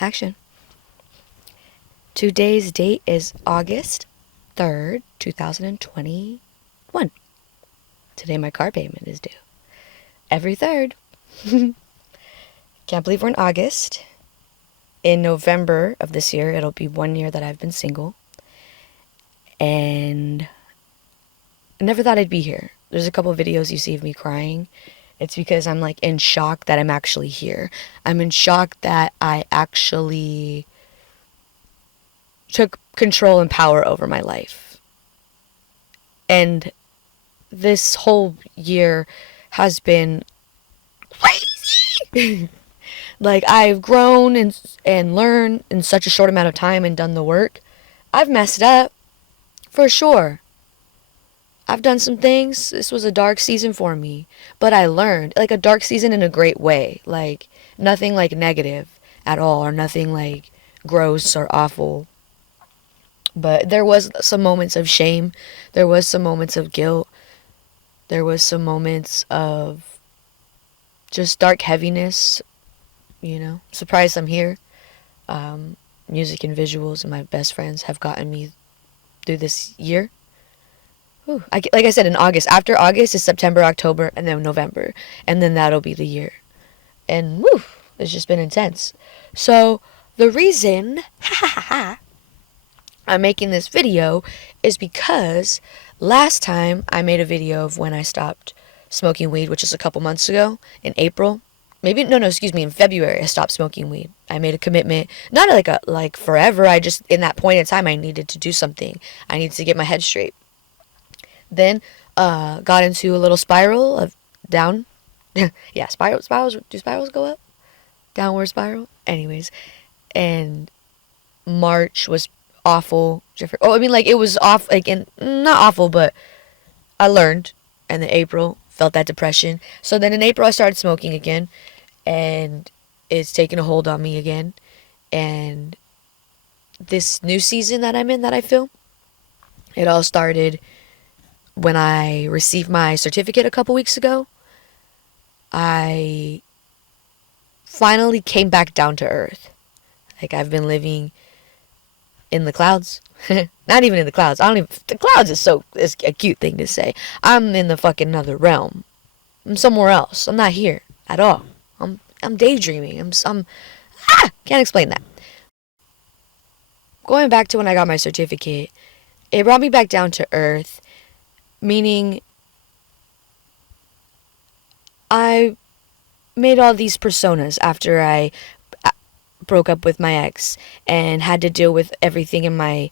Action. Today's date is August 3rd, 2021. Today my car payment is due. Every 3rd. Can't believe we're in August. In November of this year, it'll be 1 year that I've been single. And I never thought I'd be here. There's a couple videos you see of me crying. It's because I'm like in shock that I'm actually here. I'm in shock that I actually took control and power over my life. And this whole year has been crazy. Like, I've grown and learned in such a short amount of time and done the work. I've messed up, for sure. I've done some things. This was a dark season for me. But I learned. Like, a dark season in a great way. Like, nothing, like, negative at all. Or nothing, like, gross or awful. But there was some moments of shame. There was some moments of guilt. There was some moments of just dark heaviness. You know, surprised I'm here. Music and visuals and my best friends have gotten me through this year. Whew. Like I said, in August. After August is September, October, and then November. And then that'll be the year. And whew, it's just been intense. So the reason I'm making this video is because last time I made a video of when I stopped smoking weed, which is a couple months ago, in April. In February I stopped smoking weed. I made a commitment, not like forever. I just, in that point in time, I needed to do something. I needed to get my head straight. Then got into a little spiral of down. Yeah, spirals. Do spirals go up? Downward spiral? Anyways. And March was awful. It was off, not awful, but I learned. And then April, felt that depression. So then in April, I started smoking again. And it's taken a hold on me again. And this new season that I'm in, that I feel, it all started when I received my certificate a couple weeks ago. I finally came back down to earth. Like, I've been living in the clouds. Not even in the clouds. The clouds is a cute thing to say. I'm in the fucking other realm. I'm somewhere else. I'm not here at all. I'm daydreaming. Can't explain that. Going back to when I got my certificate, it brought me back down to earth, meaning I made all these personas after I broke up with my ex and had to deal with everything in my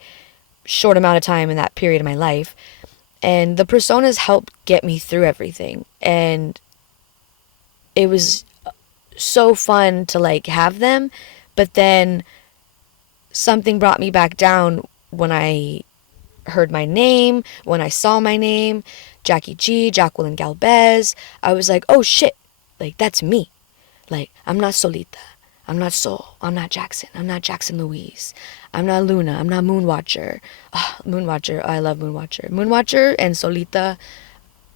short amount of time in that period of my life. And the personas helped get me through everything. And it was so fun to have them. But then something brought me back down when I heard my name, when I saw my name, Jackie G, Jacqueline Galvez. I was like, oh shit, that's me. I'm not Solita. I'm not Soul. I'm not Jackson. I'm not Jackson Louise. I'm not Luna. I'm not Moonwatcher. Moonwatcher. I love Moonwatcher. Moonwatcher and Solita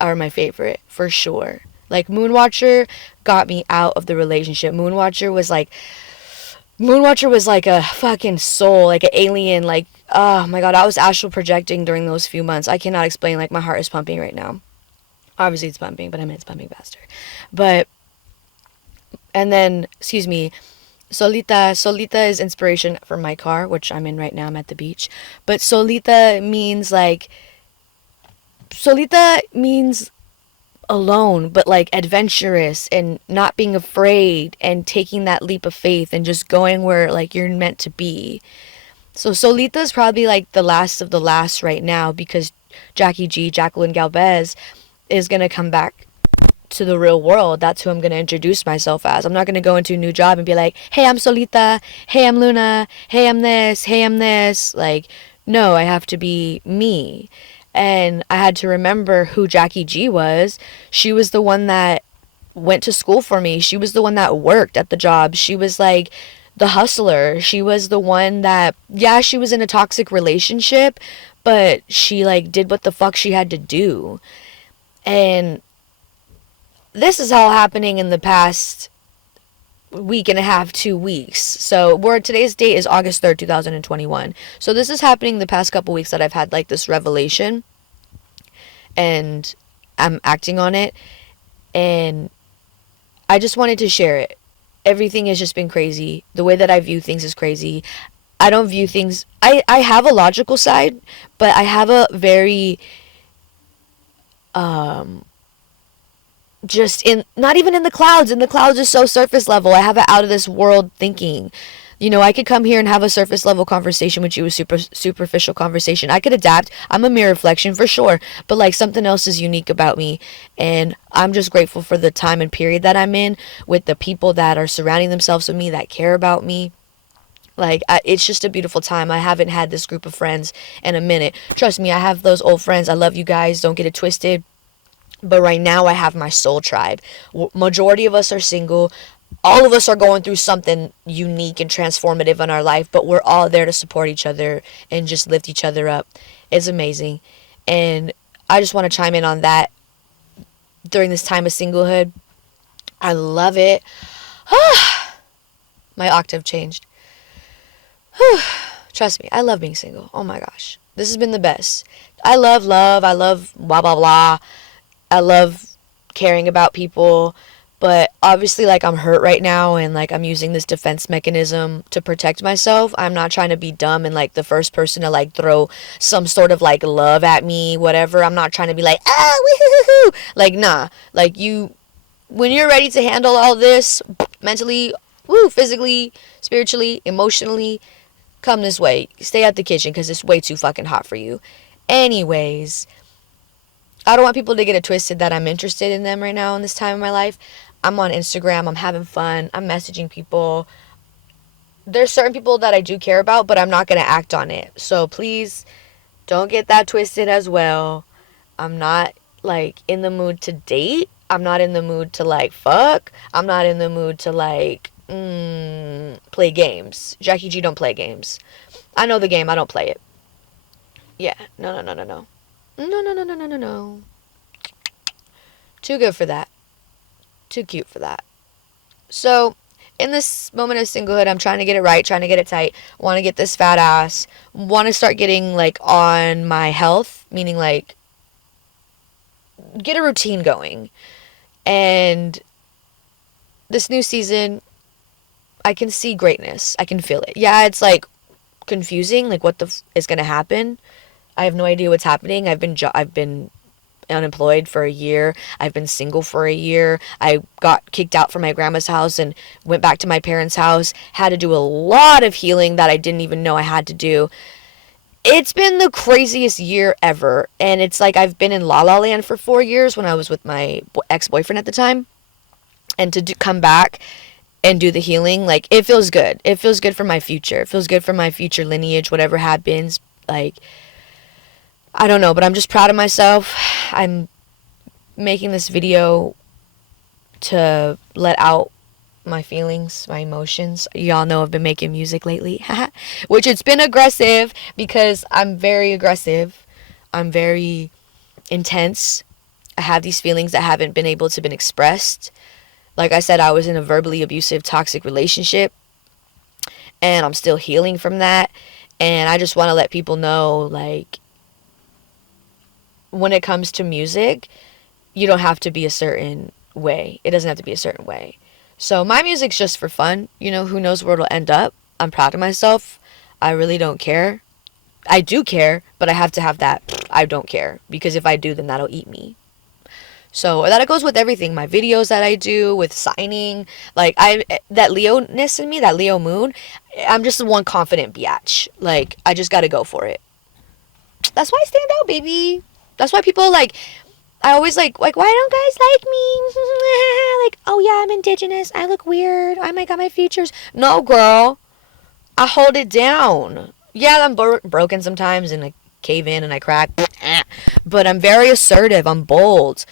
are my favorite, for sure. Moonwatcher got me out of the relationship. Moonwatcher was like a fucking soul, like an alien. Oh my god, I was astral projecting during those few months. I cannot explain. My heart is pumping right now. Obviously it's pumping, but I mean it's pumping faster. And then, excuse me, Solita is inspiration for my car, which I'm in right now. I'm at the beach. But Solita means alone, but adventurous and not being afraid and taking that leap of faith and just going where you're meant to be. So Solita is probably the last of the last right now, because Jackie G, Jacqueline Galvez, is going to come back to the real world. That's who I'm going to introduce myself as. I'm not going to go into a new job and be like, hey, I'm Solita, hey, I'm Luna, hey, I'm this, hey, I'm this. No, I have to be me. And I had to remember who Jackie G was. She was the one that went to school for me. She was the one that worked at the job. She was the hustler. She was the one that, yeah, she was in a toxic relationship, but she did what the fuck she had to do. And this is all happening in the past week and a half, 2 weeks. So today's date is August 3rd, 2021. So this is happening the past couple weeks that I've had like this revelation, and I'm acting on it, and I just wanted to share it. Everything has just been crazy. The way that I view things is crazy. I don't view things, I have a logical side, but I have a very just in, not even in the clouds. In the clouds is so surface level. I have an out of this world thinking. I could come here and have a surface level conversation with you, a superficial conversation. I could adapt. I'm a mere reflection for sure, but like something else is unique about me, and I'm just grateful for the time and period that I'm in, with the people that are surrounding themselves with me, that care about me. Like, it's just a beautiful time. I haven't had this group of friends in a minute. Trust me, I have those old friends. I love you guys. Don't get it twisted. But right now, I have my soul tribe. Majority of us are single. All of us are going through something unique and transformative in our life, but we're all there to support each other and just lift each other up. It's amazing. And I just want to chime in on that during this time of singlehood. I love it. My octave changed. Trust me, I love being single. Oh my gosh. This has been the best. I love love. I love blah, blah, blah. I love caring about people. But obviously, like, I'm hurt right now, and like I'm using this defense mechanism to protect myself. I'm not trying to be dumb and like the first person to like throw some sort of like love at me, whatever. I'm not trying to be like, woo-hoo-hoo. Like, nah. Like, when you're ready to handle all this mentally, physically, spiritually, emotionally, come this way. Stay at the kitchen because it's way too fucking hot for you. Anyways, I don't want people to get it twisted that I'm interested in them right now in this time of my life. I'm on Instagram. I'm having fun. I'm messaging people. There's certain people that I do care about, but I'm not going to act on it. So please don't get that twisted as well. I'm not like in the mood to date. I'm not in the mood to like fuck. I'm not in the mood to like play games. Jackie G don't play games. I know the game. I don't play it. Yeah. No. No. Too good for that. Too cute for that. So, in this moment of singlehood, I'm trying to get it right, trying to get it tight. Want to get this fat ass. Want to start getting like on my health, meaning like get a routine going. And this new season, I can see greatness. I can feel it. Yeah, it's like confusing, like what is going to happen. I have no idea what's happening. I've been unemployed for a year. I've been single for a year. I got kicked out from my grandma's house and went back to my parents' house. Had to do a lot of healing that I didn't even know I had to do. It's been the craziest year ever. And it's like I've been in La La Land for 4 years when I was with my ex-boyfriend at the time. And to come back and do the healing, like, it feels good. It feels good for my future. It feels good for my future lineage, whatever happens. Like, I don't know, but I'm just proud of myself. I'm making this video to let out my feelings, my emotions. Y'all know I've been making music lately, which it's been aggressive because I'm very aggressive. I'm very intense. I have these feelings that haven't been able to be expressed. Like I said, I was in a verbally abusive, toxic relationship, and I'm still healing from that. And I just want to let people know, like, when it comes to music, you don't have to be a certain way. It doesn't have to be a certain way. So my music's just for fun. Who knows where it'll end up. I'm proud of myself. I really don't care. I do care, but I have to have that I don't care. Because if I do, then that'll eat me. So that goes with everything. My videos that I do, with signing. Like, that Leo-ness in me, that Leo moon, I'm just one confident biatch. Like, I just gotta go for it. That's why I stand out, baby. That's why people, like, I always, like, why don't guys like me? Like, oh, yeah, I'm indigenous. I look weird. Oh, my God, my features. No, girl. I hold it down. Yeah, I'm broken sometimes, and I cave in, and I crack. But I'm very assertive. I'm bold.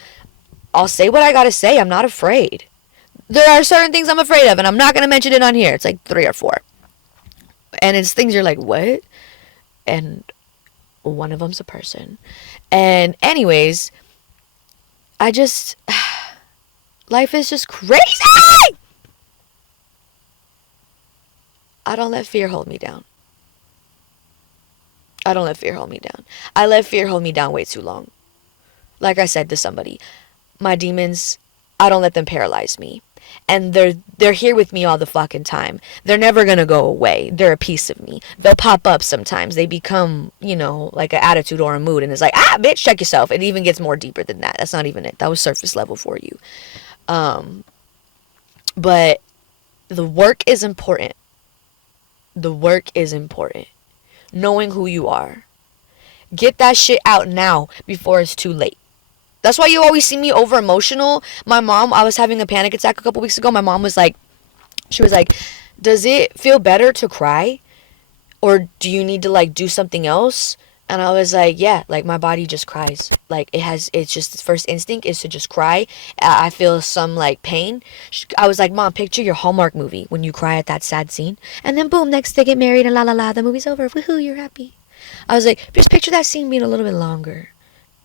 I'll say what I gotta say. I'm not afraid. There are certain things I'm afraid of, and I'm not gonna mention it on here. It's like 3 or 4. And it's things you're like, what? And one of them's a person. And anyways, life is just crazy. I don't let fear hold me down. I don't let fear hold me down. I let fear hold me down way too long. Like I said to somebody, my demons, I don't let them paralyze me. And they're here with me all the fucking time. They're never gonna go away. They're a piece of me. They'll pop up sometimes. They become, like an attitude or a mood, and it's like, bitch, check yourself. It even gets more deeper than that. That's not even it. That was surface level for you. But the work is important. The work is important. Knowing who you are. Get that shit out now before it's too late. That's why you always see me over emotional. My mom, I was having a panic attack a couple weeks ago. My mom was like, does it feel better to cry? Or do you need to like do something else? And I was like, yeah, like my body just cries. Like it's just its first instinct is to just cry. I feel some like pain. I was like, Mom, picture your Hallmark movie when you cry at that sad scene. And then boom, next they get married and la la la, the movie's over. Woohoo, you're happy. I was like, just picture that scene being a little bit longer.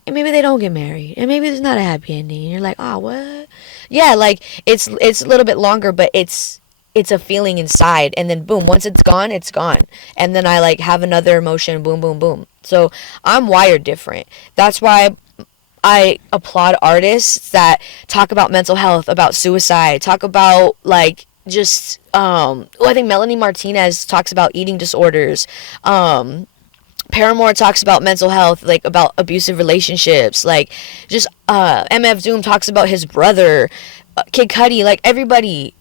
And maybe they don't get married. And maybe there's not a happy ending. And you're like, oh, what? Yeah, like, it's a little bit longer, but it's a feeling inside. And then, boom, once it's gone, it's gone. And then I, like, have another emotion, boom, boom, boom. So I'm wired different. That's why I applaud artists that talk about mental health, about suicide, talk about, like, just, I think Melanie Martinez talks about eating disorders. Paramore talks about mental health, like about abusive relationships, like just MF Doom talks about his brother, Kid Cudi, like everybody.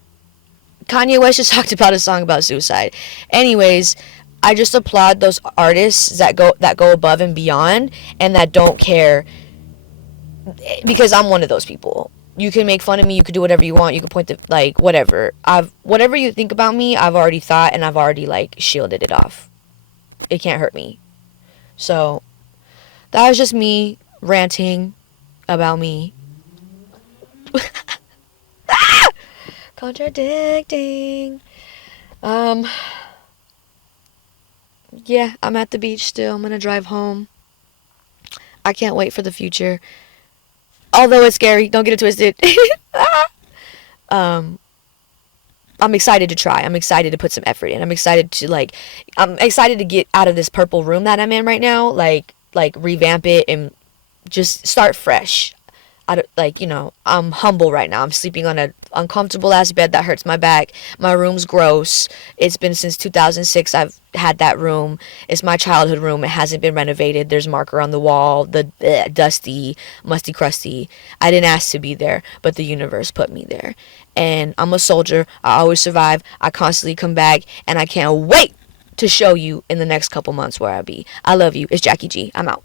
Kanye West just talked about a song about suicide. Anyways, I just applaud those artists that go above and beyond and that don't care, because I'm one of those people. You can make fun of me, you can do whatever you want, you can point to like whatever. Whatever you think about me, I've already thought and I've already like shielded it off. It can't hurt me. So, that was just me ranting about me. Contradicting. Yeah, I'm at the beach still. I'm gonna drive home. I can't wait for the future. Although it's scary, don't get it twisted. I'm excited to try. I'm excited to put some effort in. I'm excited to get out of this purple room that I'm in right now. Like revamp it and just start fresh. I'm humble right now. I'm sleeping on an uncomfortable ass bed that hurts my back. My room's gross. It's been since 2006 I've had that room. It's my childhood room. It hasn't been renovated. There's marker on the wall. Dusty, musty, crusty. I didn't ask to be there, but the universe put me there. And I'm a soldier. I always survive. I constantly come back, and I can't wait to show you in the next couple months where I'll be. I love you. It's Jackie G. I'm out.